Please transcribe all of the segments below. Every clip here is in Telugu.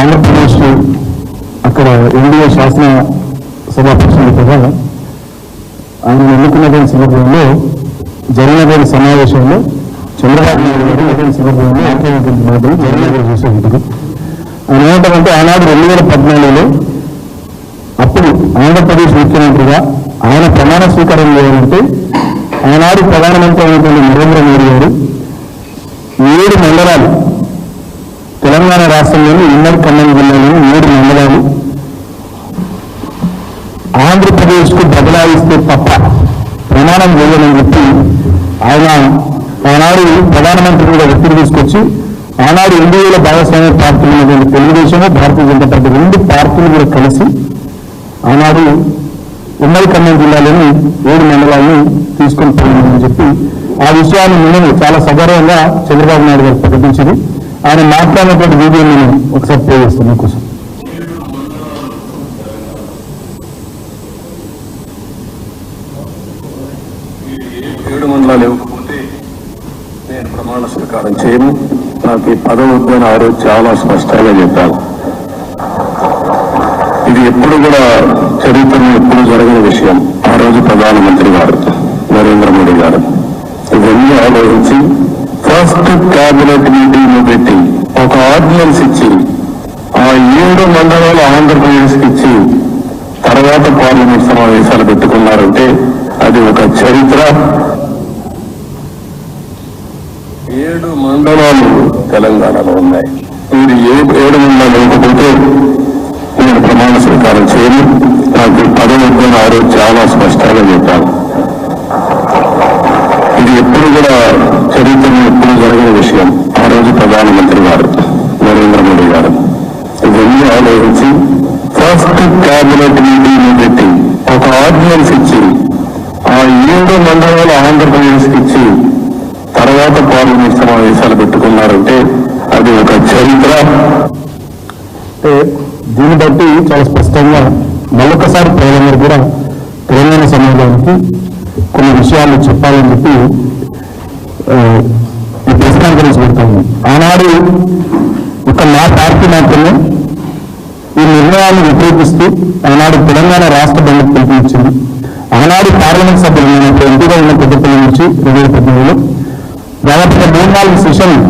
ఆంధ్రప్రదేశ్ అక్కడ ఎన్డీఏ శాసన సభాపక్షులుగా ఆయన ఎన్నుకున్నటువంటి సందర్భంలో జరిగినటువంటి సమావేశంలో చంద్రబాబు నాయుడు గారు సందర్భంలో ఆఖ్యానటువంటి మాటలు జరిగిన చూసే ఉంటారు. ఆయన ఏమంటారంటే ఆనాడు 2014లో అప్పుడు ఆంధ్రప్రదేశ్ ముఖ్యమంత్రిగా ఆయన ప్రమాణ స్వీకారం చేయాలంటే ఆనాడు ప్రధానమంత్రి అయినటువంటి నరేంద్ర మోడీ గారు 7 మండలాలు తెలంగాణ రాష్ట్రంలోని ఉమ్మడి ఖమ్మం జిల్లాలోని 7 మండలాలు ఆంధ్రప్రదేశ్కు బదలాయిస్తే తప్ప ప్రమాణం చేయాలని చెప్పి ఆయన ఆనాడు ప్రధానమంత్రి కూడా ఒత్తిడి తీసుకొచ్చి ఆనాడు ఎన్డీఏలో భాగస్వామ్య పార్టీలు ఉన్నటువంటి తెలుగుదేశము భారతీయ జనతా పార్టీ 2 పార్టీలు కూడా కలిసి ఆనాడు ఉమ్మడి ఖమ్మం జిల్లాలోని 7 మండలాలను తీసుకొని పోయిందని చెప్పి ఆ విషయాన్ని నేను చాలా సగర్వంగా చంద్రబాబు నాయుడు గారు ప్రకటించింది. ఆయన మాట్లాడినటువంటి వీడియో నేను ఒకసారి ప్లే చేస్తాను మీకోసం. ఏడు మండలాలు ఇవ్వకపోతే నేను ప్రమాణ స్వీకారం చేయను, నాకు ఈ పదవి వద్దని ఆ రోజు చాలా స్పష్టంగా చెప్పాను. ఇది ఎప్పుడు కూడా చరిత్రలో ఎప్పుడు జరగని విషయం. ఆ రోజు ప్రధానమంత్రి గారు నరేంద్ర మోడీ గారు ఇవన్నీ ఆలోచించి ఫస్ట్ క్యాబినెట్ మీటింగ్ పెట్టి ఒక ఆర్డినెన్స్ ఇచ్చి ఆ 7 మండలాలు ఆంధ్రప్రదేశ్కి ఇచ్చి తర్వాత పార్లమెంట్ సమావేశాలు పెట్టుకున్నారంటే అది ఒక చరిత్ర. 7 మండలాలు తెలంగాణలో ఉన్నాయి. మీరు 7 మండలాలు ఇవ్వకపోతే నేను ప్రమాణ స్వీకారం చేయను, నాకు పదవి వద్దని ఆ రోజు చాలా స్పష్టంగా చెప్పాను. ఇది ఎప్పుడు కూడా చరిత్రలో ఎప్పుడు జరగని విషయం. ఆ రోజు ప్రధానమంత్రి గారు నరేంద్ర మోడీ గారు ఇవన్నీ ఆలోచించి ఫస్ట్ క్యాబినెట్ మీటింగ్ పెట్టి ఒక ఆర్డినెన్స్ ఇచ్చి ఆ 7 మండలాలు ఆంధ్రప్రదేశ్కి ఇచ్చి తర్వాత పార్లమెంట్ సమావేశాలు పెట్టుకున్నారంటే అది ఒక చరిత్ర. దీన్ని బట్టి చాలా స్పష్టంగా మరొకసారి ప్రజలందరూ కూడా తెలంగాణ సమాజానికి కొన్ని విషయాలు చెప్పాలని చెప్పి ఈ ప్రెస్ కాన్ఫరెన్స్ పెడతాము. ఆనాడు మా పార్టీ మాత్రమే ఈ నిర్ణయాన్ని వ్యతిరేకిస్తూ ఆనాడు తెలంగాణ రాష్ట్ర బంద్కు పిలుపునిచ్చింది. ఆనాడు పార్లమెంట్ సభ్యులు ఎంపీగా ఉన్న పెద్దపల్లి నుంచి 2018లో దాదాపుగా 3-4 సెషన్లు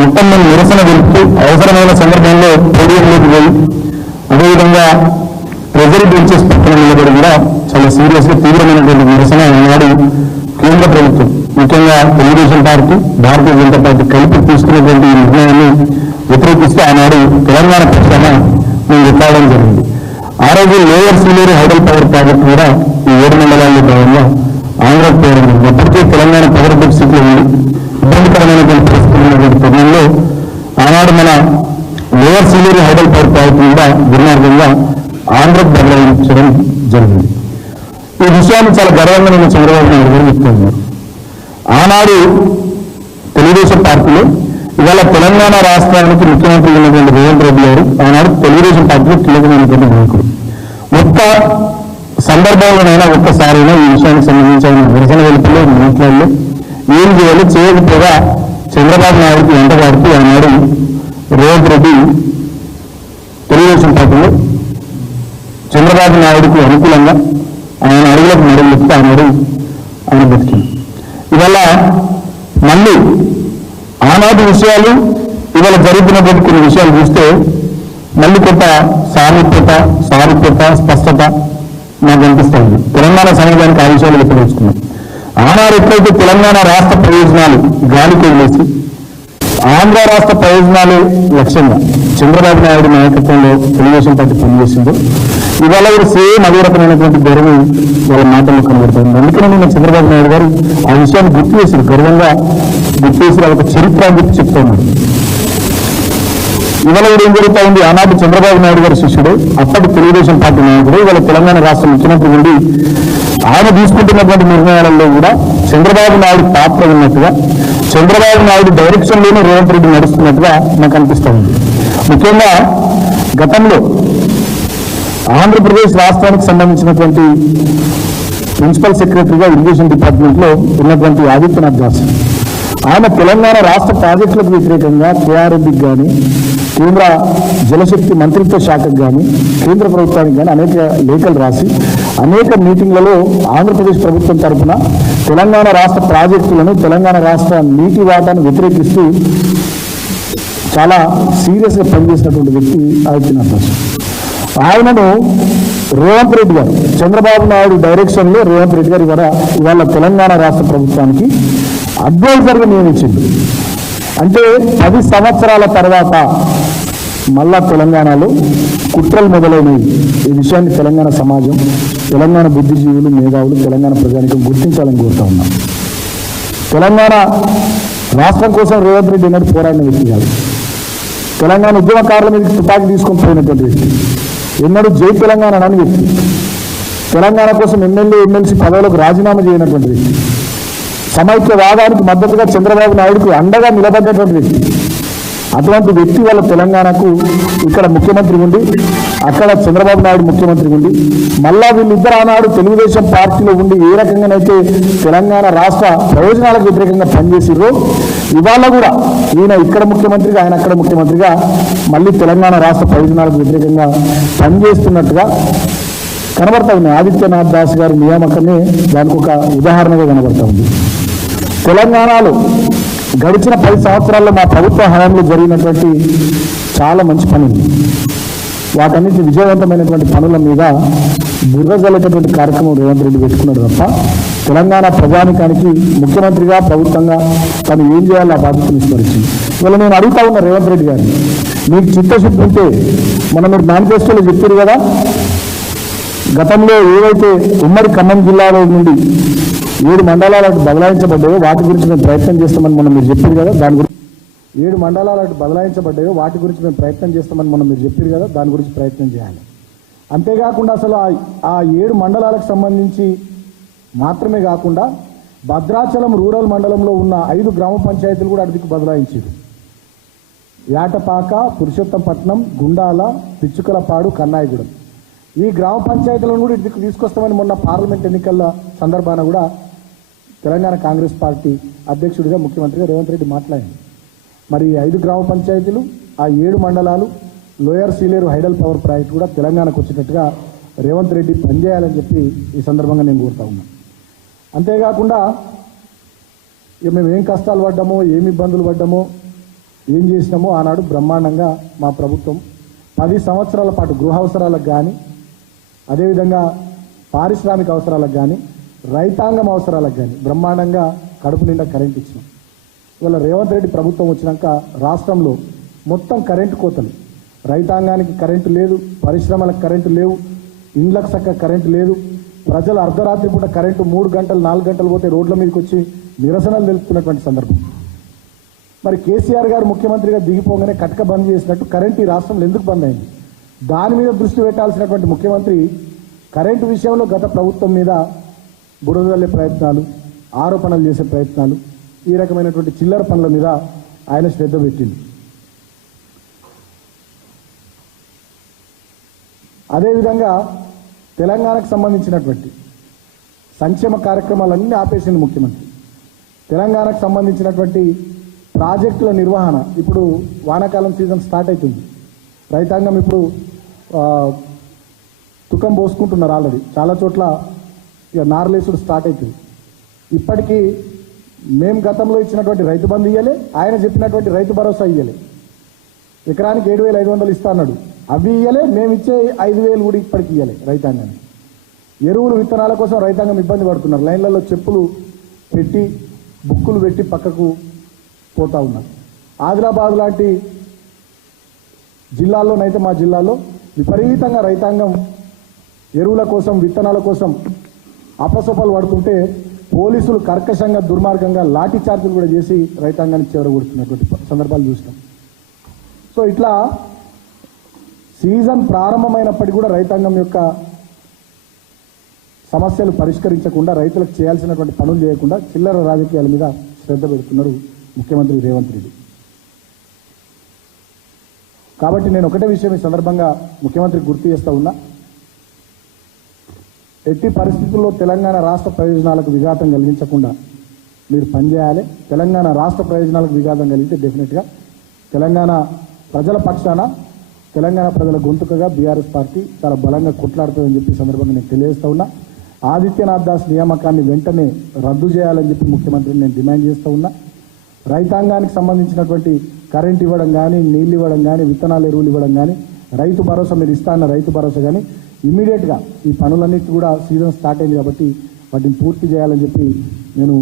మొత్తం మేము నిరసన తెలుపుతూ అవసరమైన సందర్భంలో పోడియంలోకి పోయి అదేవిధంగా ట్రెజరీ బెంచెస్ పక్కన నిలబడి కూడా చాలా సీరియస్గా తీవ్రమైనటువంటి నిరసన ఆనాడు కేంద్ర ప్రభుత్వం ముఖ్యంగా తెలుగుదేశం పార్టీ భారతీయ జనతా పార్టీ కలిపి తీసుకున్నటువంటి ఈ నిర్ణయాన్ని వ్యతిరేకిస్తూ ఆనాడు తెలంగాణ పక్షాన మేము చెప్పడం జరిగింది. ఆ రోజు lower Sileru hydel power project కూడా ఈ 7 మండలాల్లో భాగంగా ఆంధ్రకు పోవడం. ఎప్పటికీ తెలంగాణ పవర్ డెఫిసిట్లో ఉంది, ఇబ్బందికరమైనటువంటి పరిస్థితులు ఉన్నటువంటి తరుణంలో ఆనాడు మన lower Sileru hydel power project కూడా దుర్మార్గంగా ఆంధ్రకు బదలాయించడం జరిగింది. ఈ విషయాన్ని చాలా గర్వంగా నేను చంద్రబాబు నాయుడు గారు చెప్తున్నారు. ఆనాడు తెలుగుదేశం పార్టీలో ఇవాళ తెలంగాణ రాష్ట్రానికి ముఖ్యమంత్రి ఉన్నటువంటి రేవంత్ రెడ్డి గారు ఆనాడు తెలుగుదేశం పార్టీలో కీలకమైనటువంటి నాయకుడు. ఒక్క సందర్భంలోనైనా ఒక్కసారైనా ఈ విషయానికి సంబంధించి నిరసన వెలుపులో మాట్లాడలే, ఏం చేయాలి చేయకపోగా చంద్రబాబు నాయుడుకి వెంటబడుతూ ఆనాడు రేవంత్ రెడ్డి తెలుగుదేశం పార్టీలో చంద్రబాబు నాయుడుకు అనుకూలంగా ఆయన అడుగులకు మెడలు చెప్తే ఆయన బతికింది. ఇవాళ మళ్ళీ ఆనాటి విషయాలు ఇవాళ జరుగుతున్నటువంటి కొన్ని విషయాలు చూస్తే మళ్ళీ కొంత సారూప్యత స్పష్టత నాకు అనిపిస్తుంది. తెలంగాణ సమాజానికి ఆ విషయాలు వ్యతిరేకిస్తున్నాం. ఆనాడు ఎప్పుడైతే తెలంగాణ రాష్ట్ర ప్రయోజనాలు గాలికి వదిలేసి ఆంధ్ర రాష్ట్ర ప్రయోజనాలు లక్ష్యంగా చంద్రబాబు నాయుడు నాయకత్వంలో తెలుగుదేశం పార్టీ పనిచేసిందో ఇవాళ కూడా సేమ్ అదే రకమైనటువంటి గౌరవం వాళ్ళ మాటల్లో కనబడుతుంది. అందుకనే నేను చంద్రబాబు నాయుడు గారు ఆ విషయాన్ని గుర్తు చేశారు, గర్వంగా గుర్తు చేసి ఒక చరిత్ర అని చెప్పి చెప్తా ఉన్నారు. ఇవాళ కూడా ఏం జరుగుతూ ఉంది, ఆనాటి చంద్రబాబు నాయుడు గారి శిష్యుడు అప్పటి తెలుగుదేశం పార్టీ నాయకుడు ఇవాళ తెలంగాణ రాష్ట్ర ముఖ్యమంత్రి నుండి ఆయన తీసుకుంటున్నటువంటి నిర్ణయాలలో కూడా చంద్రబాబు నాయుడు పాత్ర ఉన్నట్టుగా చంద్రబాబు నాయుడు డైరెక్షన్లోనే రేవంత్ రెడ్డి నడుస్తున్నట్టుగా నాకు అనిపిస్తూ ఉంది. ముఖ్యంగా గతంలో ఆంధ్రప్రదేశ్ రాష్ట్రానికి సంబంధించినటువంటి ప్రిన్సిపల్ సెక్రటరీగా ఇరిగేషన్ డిపార్ట్మెంట్లో ఉన్నటువంటి ఆదిత్యనాథ్ దాస్ ఆయన తెలంగాణ రాష్ట్ర ప్రాజెక్టులకు వ్యతిరేకంగా కేఆర్ఎంకి కానీ కేంద్ర జలశక్తి మంత్రిత్వ శాఖకు కానీ కేంద్ర ప్రభుత్వానికి కానీ అనేక లేఖలు రాసి అనేక మీటింగ్లలో ఆంధ్రప్రదేశ్ ప్రభుత్వం తరఫున తెలంగాణ రాష్ట్ర ప్రాజెక్టులను తెలంగాణ రాష్ట్ర నీటి వాటాను వ్యతిరేకిస్తూ చాలా సీరియస్గా పనిచేసినటువంటి వ్యక్తి ఆదిత్యనాథ్ దాస్. ఆయనను రేవంత్ రెడ్డి గారు, చంద్రబాబు నాయుడు డైరెక్షన్లో రేవంత్ రెడ్డి గారు ఇవాళ తెలంగాణ రాష్ట్ర ప్రభుత్వానికి అడ్వైజర్గా నియమించింది. అంటే 10 సంవత్సరాల తర్వాత మళ్ళా తెలంగాణలో కుట్రలు మొదలైనవి. ఈ విషయాన్ని తెలంగాణ సమాజం, తెలంగాణ బుద్ధిజీవులు, మేధావులు, తెలంగాణ ప్రజానికం గుర్తించాలని కోరుతా ఉన్నాం. తెలంగాణ రాష్ట్రం కోసం రేవంత్ రెడ్డి అన్నట్టు పోరాడిన వ్యక్తి కాదు. తెలంగాణ ఉద్యమకారుల మీద తుపాకీ తీసుకొని పోయినటువంటి వ్యక్తి, ఎన్నడూ జై తెలంగాణ అని వ్యక్తి, తెలంగాణ కోసం ఎమ్మెల్యే ఎమ్మెల్సీ పదవులకు రాజీనామా చేయనటువంటి వ్యక్తి, సమైక్యవాదానికి మద్దతుగా చంద్రబాబు నాయుడుకు అండగా నిలబడ్డటువంటి వ్యక్తి. అటువంటి వ్యక్తి వాళ్ళ తెలంగాణకు ఇక్కడ ముఖ్యమంత్రి ఉండి, అక్కడ చంద్రబాబు నాయుడు ముఖ్యమంత్రి ఉండి, మళ్ళా వీళ్ళిద్దరు ఆనాడు తెలుగుదేశం పార్టీలో ఉండి ఏ రకంగానైతే తెలంగాణ రాష్ట్ర ప్రయోజనాలకు వ్యతిరేకంగా పనిచేసిర్రో, ఇవాళ కూడా ఈయన ఇక్కడ ముఖ్యమంత్రిగా, ఆయన అక్కడ ముఖ్యమంత్రిగా మళ్ళీ తెలంగాణ రాష్ట్ర ప్రయోజనాలకు వ్యతిరేకంగా పనిచేస్తున్నట్టుగా కనబడతా ఉన్నాయి. ఆదిత్యనాథ్ దాస్ గారి నియామకమే దానికి ఒక ఉదాహరణగా కనబడతా ఉంది. తెలంగాణలో గడిచిన 10 సంవత్సరాల్లో మా ప్రభుత్వ హయాంలో జరిగినటువంటి చాలా మంచి పనులు, వాటన్నిటి విజయవంతమైనటువంటి పనుల మీద బుర్ర జల్లేటటువంటి కార్యక్రమం రేవంత్ రెడ్డి పెట్టుకున్నాడు తప్ప తెలంగాణ ప్రజానికానికి ముఖ్యమంత్రిగా ప్రభుత్వంగా తను ఏం చేయాలో ఆ బాధ్యతను విస్మరించింది. ఇవాళ నేను అడుగుతా ఉన్న రేవంత్ రెడ్డి గారిని, మీకు చిత్తశుద్ధి ఉంటే మనం మీరు మేనిఫెస్టోలో చెప్పారు కదా, గతంలో ఏవైతే ఉమ్మడి ఖమ్మం జిల్లాలో నుండి 7 మండలాలకు బదలాయించబడ్డాయో వాటి గురించి మేము ప్రయత్నం చేస్తామని మనం మీరు చెప్పారు కదా, దాని గురించి 7 మండలాలకు బదలాయించబడ్డాయో వాటి గురించి మేము ప్రయత్నం చేస్తామని మనం మీరు చెప్పారు కదా, దాని గురించి ప్రయత్నం చేయాలి. అంతేకాకుండా అసలు ఆ 7 మండలాలకు సంబంధించి మాత్రమే కాకుండా భద్రాచలం రూరల్ మండలంలో ఉన్న 5 గ్రామ పంచాయతీలు కూడా అడిగికి బదలాయించారు. యాటపాక, పురుషోత్తంపట్నం, గుండాల, పిచ్చుకలపాడు, కన్నాయిగూడెం ఈ గ్రామ పంచాయతీలను కూడా ఇదికి తీసుకొస్తామని మొన్న పార్లమెంట్ ఎన్నికల సందర్భాన కూడా తెలంగాణ కాంగ్రెస్ పార్టీ అధ్యక్షుడిగా ముఖ్యమంత్రిగా రేవంత్ రెడ్డి మాట్లాడింది. మరి 5 గ్రామ పంచాయతీలు, ఆ 7 మండలాలు, lower Sileru hydel power project కూడా తెలంగాణకు వచ్చేటట్టుగా రేవంత్ రెడ్డి పనిచేయాలని చెప్పి ఈ సందర్భంగా నేను కోరుతా ఉన్నాను. అంతేకాకుండా ఇక మేము ఏం కష్టాలు పడ్డామో, ఏమి ఇబ్బందులు పడ్డామో, ఏం చేసినామో ఆనాడు బ్రహ్మాండంగా మా ప్రభుత్వం 10 సంవత్సరాల పాటు గృహ అవసరాలకు కానీ, అదేవిధంగా పారిశ్రామిక అవసరాలకు కానీ, రైతాంగం అవసరాలకు కానీ బ్రహ్మాండంగా కడుపు నిండా కరెంట్ ఇచ్చినాం. ఇవాళ రేవంత్ రెడ్డి ప్రభుత్వం వచ్చినాక రాష్ట్రంలో మొత్తం కరెంటు కోతలు, రైతాంగానికి కరెంటు లేదు, పరిశ్రమలకు కరెంటు లేవు, ఇండ్లకు చక్క కరెంటు లేదు, ప్రజలు అర్ధరాత్రి పూట కరెంటు 3 గంటలు 4 గంటలు పోతే రోడ్ల మీదకి వచ్చి నిరసనలు తెలుపుతున్నటువంటి సందర్భం. మరి కేసీఆర్ గారు ముఖ్యమంత్రిగా దిగిపోగానే కటక బంద్ చేసినట్టు కరెంటు ఈ రాష్ట్రంలో ఎందుకు బంద్ అయింది? దాని మీద దృష్టి పెట్టాల్సినటువంటి ముఖ్యమంత్రి కరెంటు విషయంలో గత ప్రభుత్వం మీద బురదల్లే ప్రయత్నాలు, ఆరోపణలు చేసే ప్రయత్నాలు, ఈ రకమైనటువంటి చిల్లర పనుల మీద ఆయన శ్రద్ధ పెట్టింది. అదేవిధంగా తెలంగాణకు సంబంధించినటువంటి సంక్షేమ కార్యక్రమాలన్నీ ఆపేసింది ముఖ్యమంత్రి. తెలంగాణకు సంబంధించినటువంటి ప్రాజెక్టుల నిర్వహణ, ఇప్పుడు వానాకాలం సీజన్ స్టార్ట్ అవుతుంది, రైతాంగం ఇప్పుడు తుకం పోసుకుంటున్నారు ఆల్రెడీ, చాలా చోట్ల ఇక నార్లేసుడు స్టార్ట్ అవుతుంది. ఇప్పటికీ మేము గతంలో ఇచ్చినటువంటి రైతు బంధు ఇయ్యలే, ఆయన చెప్పినటువంటి రైతు భరోసా ఇయ్యలే, ఎకరానికి 7,500 ఇస్తా అన్నాడు, అవి ఇయ్యలే, మేము ఇచ్చే 5,000 కూడా ఇప్పటికి ఇయ్యలే రైతాంగానికి. ఎరువులు విత్తనాల కోసం రైతాంగం ఇబ్బంది పడుతున్నారు, లైన్లలో చెప్పులు పెట్టి బుక్కులు పెట్టి పక్కకు పోతా ఉన్నారు. ఆదిలాబాద్ లాంటి జిల్లాల్లోనైతే మా జిల్లాలో విపరీతంగా రైతాంగం ఎరువుల కోసం విత్తనాల కోసం అపసొపలు పడుతుంటే పోలీసులు కర్కశంగా దుర్మార్గంగా లాఠీ చార్జీలు కూడా చేసి రైతాంగానికి చెరగొడుతున్నటువంటి సందర్భాలు చూస్తాం. సో ఇట్లా సీజన్ ప్రారంభమైనప్పటికీ కూడా రైతాంగం యొక్క సమస్యలు పరిష్కరించకుండా, రైతులకు చేయాల్సినటువంటి పనులు చేయకుండా చిల్లర రాజకీయాల మీద శ్రద్ధ పెడుతున్నారు ముఖ్యమంత్రి రేవంత్ రెడ్డి. కాబట్టి నేను ఒకటే విషయం ఈ సందర్భంగా ముఖ్యమంత్రికి గుర్తు చేస్తూ ఉన్నా, ఎట్టి పరిస్థితుల్లో తెలంగాణ రాష్ట్ర ప్రయోజనాలకు విఘాతం కలిగించకుండా మీరు పనిచేయాలి. తెలంగాణ రాష్ట్ర ప్రయోజనాలకు విఘాతం కలిగితే డెఫినెట్గా తెలంగాణ ప్రజల పక్షాన తెలంగాణ ప్రజల గొంతుకగా బీఆర్ఎస్ పార్టీ చాలా బలంగా కొట్లాడుతుందని చెప్పి సందర్భంగా నేను తెలియజేస్తా ఉన్నా. ఆదిత్యనాథ్ దాస్ నియామకాన్ని వెంటనే రద్దు చేయాలని చెప్పి ముఖ్యమంత్రిని నేను డిమాండ్ చేస్తూ ఉన్నా. రైతాంగానికి సంబంధించినటువంటి కరెంట్ ఇవ్వడం కానీ, నీళ్ళు ఇవ్వడం కానీ, విత్తనాలు ఎరువులు ఇవ్వడం కానీ, రైతు భరోసా మీరు ఇస్తా అన్న రైతు భరోసా కానీ ఇమీడియట్గా ఈ పనులన్నిటి కూడా సీజన్ స్టార్ట్ అయింది కాబట్టి వాటిని పూర్తి చేయాలని చెప్పి నేను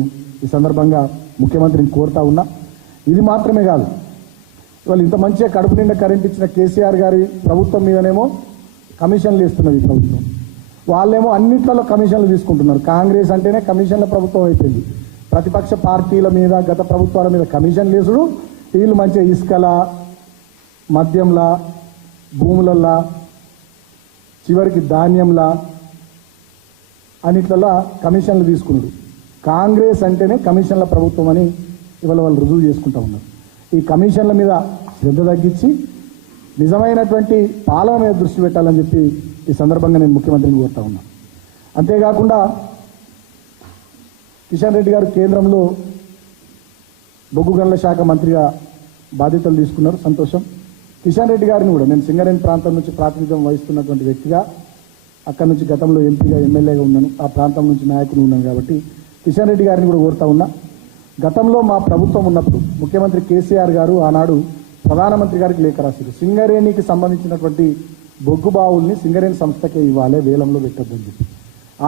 ఈ సందర్భంగా ముఖ్యమంత్రిని కోరుతా ఉన్నా. ఇది మాత్రమే కాదు, ఇవాళ ఇంత మంచిగా కడుపు నిండా కరెంట్ ఇచ్చిన కేసీఆర్ గారి ప్రభుత్వం మీదనేమో కమిషన్లు ఇస్తున్నది ఈ ప్రభుత్వం. వాళ్ళేమో అన్నిట్లలో కమిషన్లు తీసుకుంటున్నారు. కాంగ్రెస్ అంటేనే కమిషన్ల ప్రభుత్వం అయిపోయింది. ప్రతిపక్ష పార్టీల మీద, గత ప్రభుత్వాల మీద కమిషన్లు వేసుడు, వీళ్ళు మంచిగా ఇసుకల, మద్యంలా, భూములల్లా, చివరికి ధాన్యంలా అన్నిట్లలో కమిషన్లు తీసుకున్నాడు. కాంగ్రెస్ అంటేనే కమిషన్ల ప్రభుత్వం అని ఇవాళ వాళ్ళు రుజువు చేసుకుంటూ ఉన్నారు. ఈ కమిషన్ల మీద శ్రద్ధ తగ్గించి నిజమైనటువంటి పాలన మీద దృష్టి పెట్టాలని చెప్పి ఈ సందర్భంగా నేను ముఖ్యమంత్రిని కోరుతా ఉన్నా. అంతేకాకుండా కిషన్ రెడ్డి గారు కేంద్రంలో బొగ్గు గనుల శాఖ మంత్రిగా బాధ్యతలు తీసుకున్నారు, సంతోషం. కిషన్ రెడ్డి గారిని కూడా నేను సింగరేణి ప్రాంతం నుంచి ప్రాతినిధ్యం వహిస్తున్నటువంటి వ్యక్తిగా, అక్కడి నుంచి గతంలో ఎంపీగా, ఎమ్మెల్యేగా ఉన్నాను, ఆ ప్రాంతం నుంచి నాయకుడు ఉన్నాను కాబట్టి కిషన్ రెడ్డి గారిని కూడా కోరుతా ఉన్నా. గతంలో మా ప్రభుత్వం ఉన్నప్పుడు ముఖ్యమంత్రి కేసీఆర్ గారు ఆనాడు ప్రధానమంత్రి గారికి లేఖ రాశారు. సింగరేణికి సంబంధించినటువంటి బొగ్గు బావుల్ని సింగరేణి సంస్థకే ఇవ్వాలి, వేలంలో పెట్టొద్దని చెప్పి.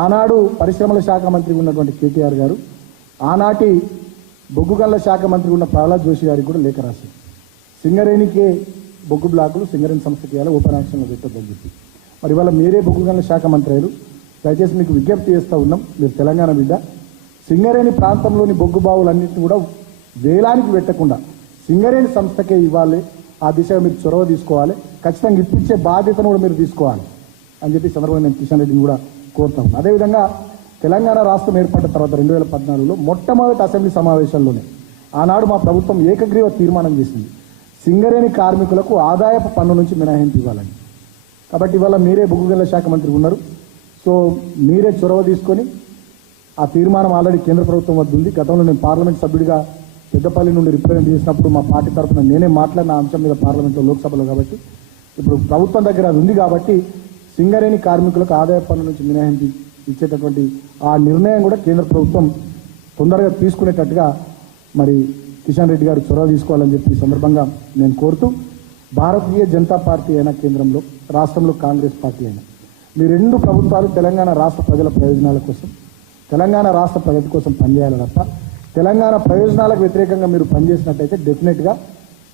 ఆనాడు పరిశ్రమల శాఖ మంత్రి ఉన్నటువంటి కేటీఆర్ గారు ఆనాటి బొగ్గు గనుల శాఖ మంత్రి ఉన్న ప్రహ్లాద్ జోషి గారికి కూడా లేఖ రాశారు. సింగరేణికే బొగ్గు బ్లాకులు సింగరేణి సంస్థకి ఇవ్వాలి, ఓపెన్ యాక్షన్లో పెట్టొద్దని చెప్పి. మరి ఇవాళ మీరే బొగ్గు గనుల శాఖ మంత్రి అయ్యారు. దయచేసి మీకు విజ్ఞప్తి చేస్తూ ఉన్నాం, మీరు తెలంగాణ బిడ్డ, సింగరేణి ప్రాంతంలోని బొగ్గు బావులన్నింటినీ కూడా వేలానికి పెట్టకుండా సింగరేణి సంస్థకే ఇవ్వాలి, ఆ దిశగా మీరు చొరవ తీసుకోవాలి, ఖచ్చితంగా ఇప్పించే బాధ్యతను కూడా మీరు తీసుకోవాలి అని చెప్పి సందర్భంగా నేను కిషన్ రెడ్డిని కూడా కోరుతా ఉన్నాను. అదేవిధంగా తెలంగాణ రాష్ట్రం ఏర్పడిన తర్వాత 2014లో మొట్టమొదటి అసెంబ్లీ సమావేశాల్లోనే ఆనాడు మా ప్రభుత్వం ఏకగ్రీవ తీర్మానం చేసింది, సింగరేణి కార్మికులకు ఆదాయపు పన్ను నుంచి మినహాయింపు ఇవ్వాలని. కాబట్టి ఇవాళ మీరే బొగ్గు గనుల శాఖ మంత్రి ఉన్నారు, సో మీరే చొరవ తీసుకొని ఆ తీర్మానం ఆల్రెడీ కేంద్ర ప్రభుత్వం వద్ద ఉంది. గతంలో నేను పార్లమెంట్ సభ్యుడిగా పెద్దపల్లి నుండి రిప్రజెంట్ చేసినప్పుడు మా పార్టీ తరఫున నేనే మాట్లాడిన అంశం మీద పార్లమెంట్లో, లోక్సభలో. కాబట్టి ఇప్పుడు ప్రభుత్వం దగ్గర అది ఉంది కాబట్టి సింగరేణి కార్మికులకు ఆదాయ పన్ను నుంచి మినహాయింపు ఇచ్చేటటువంటి ఆ నిర్ణయం కూడా కేంద్ర ప్రభుత్వం తొందరగా తీసుకునేటట్టుగా మరి కిషన్ రెడ్డి గారు చొరవ తీసుకోవాలని చెప్పి ఈ సందర్భంగా నేను కోరుతూ, భారతీయ జనతా పార్టీ అయినా కేంద్రంలో, రాష్ట్రంలో కాంగ్రెస్ పార్టీ అయినా, మీ రెండు ప్రభుత్వాలు తెలంగాణ రాష్ట్ర ప్రజల ప్రయోజనాల కోసం, తెలంగాణ రాష్ట్ర ప్రగతి కోసం పనిచేయాలి తప్ప తెలంగాణ ప్రయోజనాలకు వ్యతిరేకంగా మీరు పనిచేసినట్టయితే డెఫినెట్గా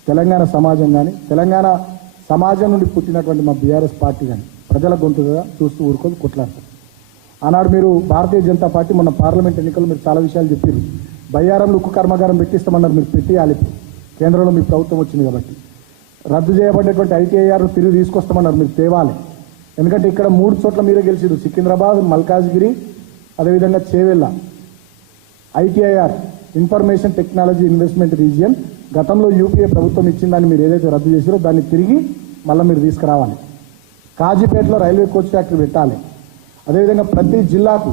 తెలంగాణ సమాజం కానీ, తెలంగాణ సమాజం నుండి పుట్టినటువంటి మా బీఆర్ఎస్ పార్టీ కానీ ప్రజల గొంతుగా చూస్తూ ఊరుకొని కొట్లాడతారు. ఆనాడు మీరు భారతీయ జనతా పార్టీ మొన్న పార్లమెంట్ ఎన్నికల్లో మీరు చాలా విషయాలు చెప్పారు. బయ్యారంలో ఉక్కు కర్మాగారం పెట్టిస్తామన్నారు, మీరు పెట్టేయాలి. కేంద్రంలో మీ ప్రభుత్వం వచ్చింది కాబట్టి. రద్దు చేయబడ్డటువంటి ఐటీఐఆర్ను తిరిగి తీసుకొస్తామన్నారు, మీరు తేవాలి. ఎందుకంటే ఇక్కడ 3 చోట్ల మీరే గెలిచారు, సికింద్రాబాద్, మల్కాజ్గిరి, అదేవిధంగా Chevella. ITIR, information technology investment region, గతంలో యూపీఏ ప్రభుత్వం ఇచ్చిందని మీరు ఏదైతే రద్దు చేశారో దాన్ని తిరిగి మళ్ళీ మీరు తీసుకురావాలి. కాజీపేటలో రైల్వే కోచ్ ఫ్యాక్టరీ పెట్టాలి. అదేవిధంగా ప్రతి జిల్లాకు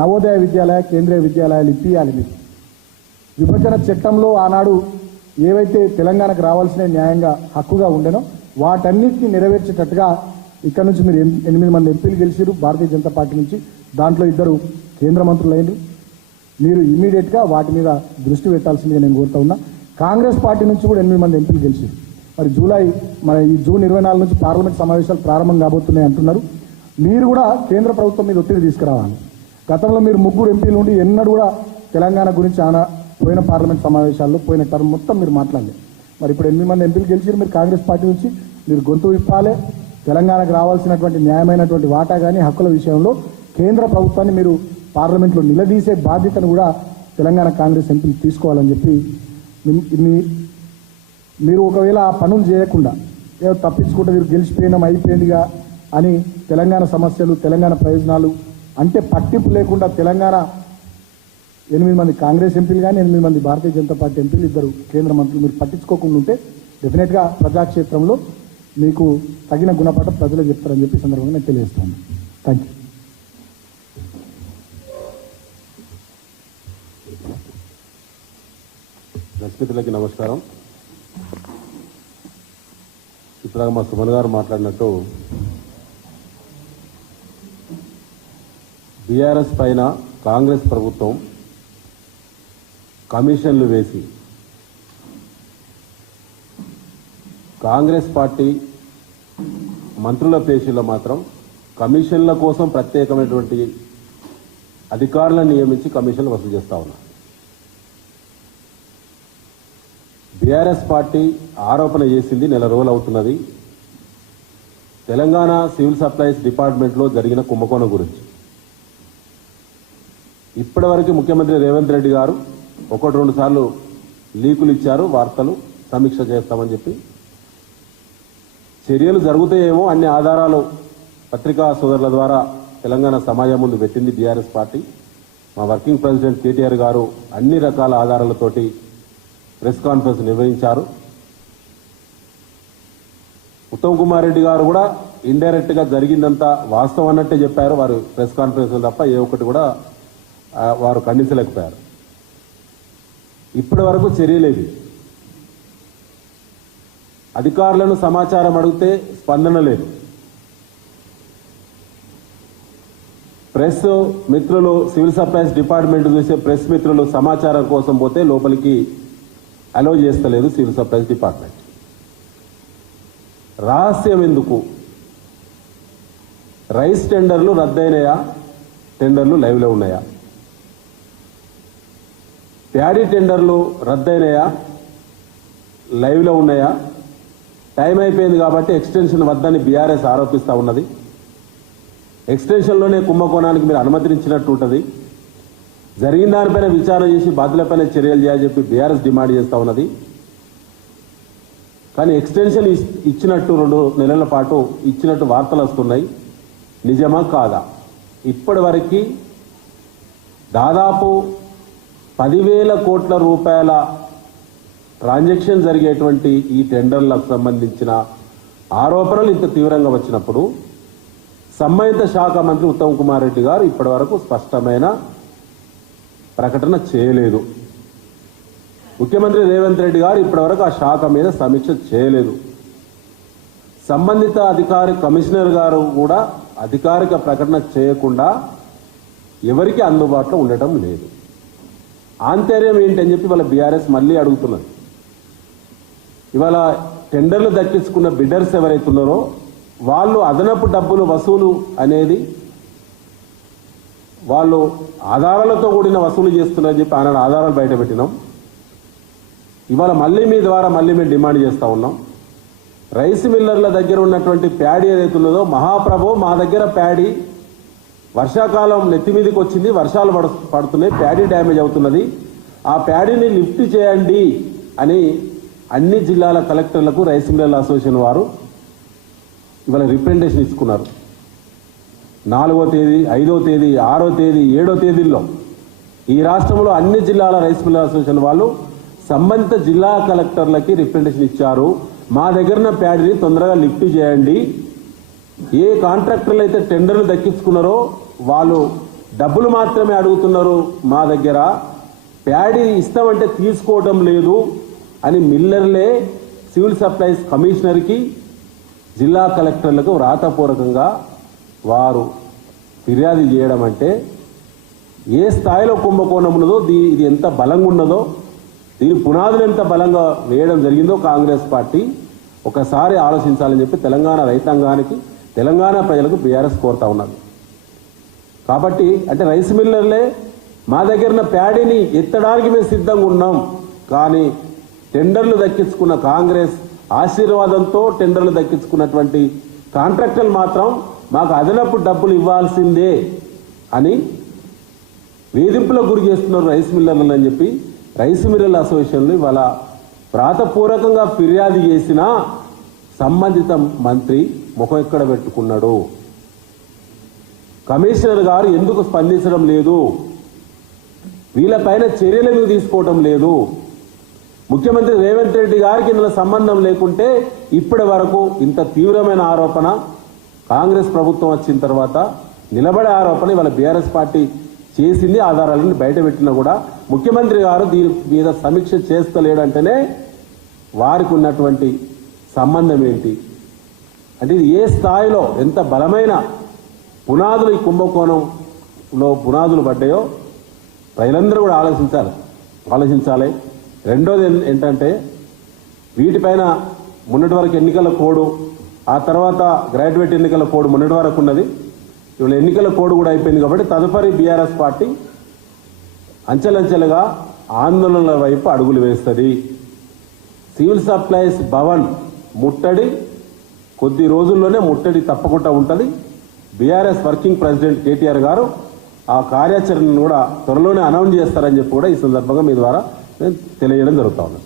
నవోదయ విద్యాలయ, కేంద్రీయ విద్యాలయాలు ఇప్పియాలి. మీరు విభజన చట్టంలో ఆనాడు ఏవైతే తెలంగాణకు రావాల్సిన న్యాయంగా హక్కుగా ఉండేనో వాటన్నిటిని నెరవేర్చేటట్టుగా ఇక్కడ నుంచి మీరు 8 మంది ఎంపీలు గెలిచారు భారతీయ జనతా పార్టీ నుంచి, దాంట్లో 2 కేంద్ర మంత్రులు అయినారు. మీరు ఇమ్మీడియట్గా వాటి మీద దృష్టి పెట్టాల్సిందిగా నేను కోరుతా ఉన్నా. కాంగ్రెస్ పార్టీ నుంచి కూడా 8 మంది ఎంపీలు గెలిచారు. మరి ఈ జూన్ 24 నుంచి పార్లమెంట్ సమావేశాలు ప్రారంభం కాబోతున్నాయి అంటున్నారు. మీరు కూడా కేంద్ర ప్రభుత్వం మీద ఒత్తిడి తీసుకురావాలి. గతంలో మీరు 3 ఎంపీలు ఉండి ఎన్నడూ కూడా తెలంగాణ గురించి పోయిన పార్లమెంట్ సమావేశాల్లో పోయిన టర్మ్ మొత్తం మీరు మాట్లాడలేదు. మరి ఇప్పుడు 8 మంది ఎంపీలు గెలిచారు మీరు కాంగ్రెస్ పార్టీ నుంచి, మీరు గొంతు విప్పాలి. తెలంగాణకు రావాల్సినటువంటి న్యాయమైనటువంటి వాటా కానీ హక్కుల విషయంలో కేంద్ర ప్రభుత్వాన్ని మీరు పార్లమెంట్లో నిలదీసే బాధ్యతను కూడా తెలంగాణ కాంగ్రెస్ ఎంపీలు తీసుకోవాలని చెప్పి, మీరు ఒకవేళ ఆ పనులు చేయకుండా ఏదో తప్పించుకుంటే మీరు గెలిచిపోయినాం అయిపోయిందిగా అని తెలంగాణ సమస్యలు, తెలంగాణ ప్రయోజనాలు అంటే పట్టింపు లేకుండా తెలంగాణ 8 మంది కాంగ్రెస్ ఎంపీలు కానీ 8 మంది భారతీయ జనతా పార్టీ ఎంపీలు, 2 కేంద్ర మంత్రులు మీరు పట్టించుకోకుండా ఉంటే డెఫినెట్గా ప్రజాక్షేత్రంలో మీకు తగిన గుణపాఠం ప్రజలు చెప్తారని చెప్పి సందర్భంగా నేను తెలియజేస్తాను. Thank you. దర్శకులకి నమస్కారం. ఇప్పుడు మా సుమన్ గారు మాట్లాడినట్టు బీఆర్ఎస్ పైన కాంగ్రెస్ ప్రభుత్వం కమిషన్లు వేసి కాంగ్రెస్ పార్టీ మంత్రుల పేషీలో మాత్రం కమిషన్ల కోసం ప్రత్యేకమైనటువంటి అధికారులను నియమించి కమిషన్లు వసూలు చేస్తా ఉన్నారు. బీఆర్ఎస్ పార్టీ ఆరోపణ చేసింది నెల రోజులు అవుతున్నది తెలంగాణ సివిల్ సప్లైస్ డిపార్ట్మెంట్లో జరిగిన కుంభకోణం గురించి. ఇప్పటివరకు ముఖ్యమంత్రి రేవంత్ రెడ్డి గారు 1-2 సార్లు లీకులు ఇచ్చారు, వార్తలు సమీక్ష చేస్తామని చెప్పి. చర్యలు జరుగుతాయేమో అన్ని ఆధారాలు పత్రికా సోదరుల ద్వారా తెలంగాణ సమాజం ముందు పెట్టింది బీఆర్ఎస్ పార్టీ. మా వర్కింగ్ ప్రెసిడెంట్ కేటీఆర్ గారు అన్ని రకాల ఆధారాలతోటి ప్రెస్ కాన్ఫరెన్స్ నిర్వహించారు. ఉత్తమ్ కుమార్ రెడ్డి గారు కూడా ఇండైరెక్ట్ గా జరిగిందంతా వాస్తవం అన్నట్టే చెప్పారు వారు ప్రెస్ కాన్ఫరెన్స్ తప్ప ఏ ఒక్కటి కూడా వారు ఖండించలేకపోయారు. ఇప్పటి వరకు చర్యలేదు. అధికారులను సమాచారం అడిగితే స్పందన లేదు. ప్రెస్ మిత్రులు సివిల్ సప్లైస్ డిపార్ట్మెంట్ చూసే ప్రెస్ మిత్రులు సమాచారం కోసం పోతే లోపలికి అలౌ చేస్తలేదు సివిల్ సప్లైస్ డిపార్ట్మెంట్. రహస్యం ఎందుకు? రైస్ టెండర్లు రద్దయినాయా? టెండర్లు లైవ్లో ఉన్నాయా? ప్యాడీ టెండర్లు రద్దయినాయా? లైవ్లో ఉన్నాయా? టైం అయిపోయింది కాబట్టి ఎక్స్టెన్షన్ వద్దని బీఆర్ఎస్ ఆరోపిస్తూ ఉన్నది. ఎక్స్టెన్షన్లోనే కుంభకోణానికి మీరు అనుమతించినట్టు ఉంటుంది. జరిగిన దానిపైన విచారణ చేసి బాధ్యులపైన చర్యలు చేయాలని చెప్పి బీఆర్ఎస్ డిమాండ్ చేస్తూ ఉన్నది. కానీ ఎక్స్టెన్షన్ ఇచ్చినట్టు 2 నెలల పాటు ఇచ్చినట్టు వార్తలు వస్తున్నాయి. నిజమా కాదా? ఇప్పటి వరకు దాదాపు 10,000 కోట్ల రూపాయల ట్రాన్సాక్షన్ జరిగేటువంటి ఈ టెండర్లకు సంబంధించిన ఆరోపణలు ఇంత తీవ్రంగా వచ్చినప్పుడు సంబంధిత శాఖ మంత్రి ఉత్తమ్ కుమార్ రెడ్డి గారు ఇప్పటి వరకు స్పష్టమైన ప్రకటన చేయలేదు. ముఖ్యమంత్రి రేవంత్ రెడ్డి గారు ఇప్పటివరకు ఆ శాఖ మీద సమీక్ష చేయలేదు. సంబంధిత అధికారి కమిషనర్ గారు కూడా అధికారిక ప్రకటన చేయకుండా ఎవరికి అందుబాటులో ఉండటం లేదు. ఆంతర్యం ఏంటని చెప్పి వాళ్ళ బీఆర్ఎస్ మళ్ళీ అడుగుతున్నది. ఇవాళ టెండర్లు దక్కించుకున్న బిడ్డర్స్ ఎవరైతున్నారో వాళ్ళు అదనపు డబ్బులు వసూలు అనేది వాళ్ళు ఆధారాలతో కూడిన వసూలు చేస్తున్నారని చెప్పి ఆనాడు ఆధారాలు బయట పెట్టినాం. ఇవాళ మళ్ళీ మీ ద్వారా మళ్ళీ మేము డిమాండ్ చేస్తూ ఉన్నాం. రైస్ మిల్లర్ల దగ్గర ఉన్నటువంటి ప్యాడీ ఏదైతే ఉన్నదో, మహాప్రభు మా దగ్గర ప్యాడీ వర్షాకాలం నెత్తి మీదకి వచ్చింది, వర్షాలు పడుతున్నాయి, ప్యాడీ డ్యామేజ్ అవుతున్నది, ఆ ప్యాడీని లిఫ్ట్ చేయండి అని అన్ని జిల్లాల కలెక్టర్లకు రైస్ మిల్లర్ల అసోసియేషన్ వారు ఇవాళ రిప్రజెంటేషన్ ఇచ్చుకున్నారు. 4వ తేదీ, 5వ తేదీ, 6వ తేదీ, 7వ తేదీల్లో ఈ రాష్ట్రంలో అన్ని జిల్లాల రైస్ మిల్లర్ అసోసియేషన్ వాళ్ళు సంబంధిత జిల్లా కలెక్టర్లకి రిప్రజెంటేషన్ ఇచ్చారు. మా దగ్గర ప్యాడీని తొందరగా లిఫ్ట్ చేయండి. ఏ కాంట్రాక్టర్లు అయితే టెండర్లు దక్కించుకున్నారో వాళ్ళు డబ్బులు మాత్రమే అడుగుతున్నారు, మా దగ్గర ప్యాడీ ఇస్తామంటే తీసుకోవటం లేదు అని మిల్లర్లే సివిల్ సప్లైస్ కమిషనర్కి జిల్లా కలెక్టర్లకు రాతపూర్వకంగా వారు ఫిర్యాదు చేయడం అంటే ఏ స్థాయిలో కుంభకోణం ఉన్నదో, ఇది ఎంత బలంగా ఉన్నదో, దీని పునాదులు ఎంత బలంగా వేయడం జరిగిందో కాంగ్రెస్ పార్టీ ఒకసారి ఆలోచించాలని చెప్పి తెలంగాణ రైతాంగానికి, తెలంగాణ ప్రజలకు బీఆర్ఎస్ కోరుతా ఉన్నది. కాబట్టి అంటే రైస్ మిల్లర్లే మా దగ్గర ప్యాడీని ఎత్తడానికి మేము సిద్ధంగా ఉన్నాం, కానీ టెండర్లు దక్కించుకున్న కాంగ్రెస్ ఆశీర్వాదంతో టెండర్లు దక్కించుకున్నటువంటి కాంట్రాక్టర్లు మాత్రం మాకు అదనపు డబ్బులు ఇవ్వాల్సిందే అని వేధింపులకు గురి చేస్తున్నారు రైస్ మిల్లర్లు అని చెప్పి రైస్ మిల్లర్ల అసోసియేషన్లు ఇవాళ వ్రాతపూర్వకంగా ఫిర్యాదు చేసిన సంబంధిత మంత్రి ముఖం ఎక్కడ పెట్టుకున్నాడు? కమిషనర్ గారు ఎందుకు స్పందించడం లేదు? వీళ్ళపైన చర్యలు ఎందుకు తీసుకోవటం లేదు? ముఖ్యమంత్రి రేవంత్ రెడ్డి గారికి ఇందులో సంబంధం లేకుంటే ఇప్పటి వరకు ఇంత తీవ్రమైన ఆరోపణ కాంగ్రెస్ ప్రభుత్వం వచ్చిన తర్వాత నిలబడే ఆరోపణ ఇవాళ బీఆర్ఎస్ పార్టీ చేసింది. ఆధారాలను బయట పెట్టినా కూడా ముఖ్యమంత్రి గారు దీని మీద సమీక్ష చేస్తలేడంటేనే వారికి ఉన్నటువంటి సంబంధం ఏంటి? అంటే ఇది ఏ స్థాయిలో ఎంత బలమైన పునాదులు ఈ కుంభకోణంలో పునాదులు పడ్డాయో ప్రజలందరూ కూడా ఆలోచించాలి. రెండోది ఏంటంటే వీటిపైన మొన్నటి వరకు ఎన్నికల కోడ్, ఆ తర్వాత గ్రాడ్యుయేట్ ఎన్నికల కోడ్ మొన్నటి వరకు ఉన్నది. ఇవాళ ఎన్నికల కోడ్ కూడా అయిపోయింది కాబట్టి తదుపరి బీఆర్ఎస్ పార్టీ అంచెలంచెలుగా ఆందోళనల వైపు అడుగులు వేస్తుంది. సివిల్ సప్లైస్ భవన్ ముట్టడి కొద్ది రోజుల్లోనే ముట్టడి తప్పకుండా ఉంటుంది. బీఆర్ఎస్ వర్కింగ్ ప్రెసిడెంట్ కేటీఆర్ గారు ఆ కార్యాచరణను కూడా త్వరలోనే అనౌన్స్ చేస్తారని చెప్పి కూడా ఈ సందర్భంగా మీ ద్వారా నేను తెలియజేయడం జరుగుతా ఉంది.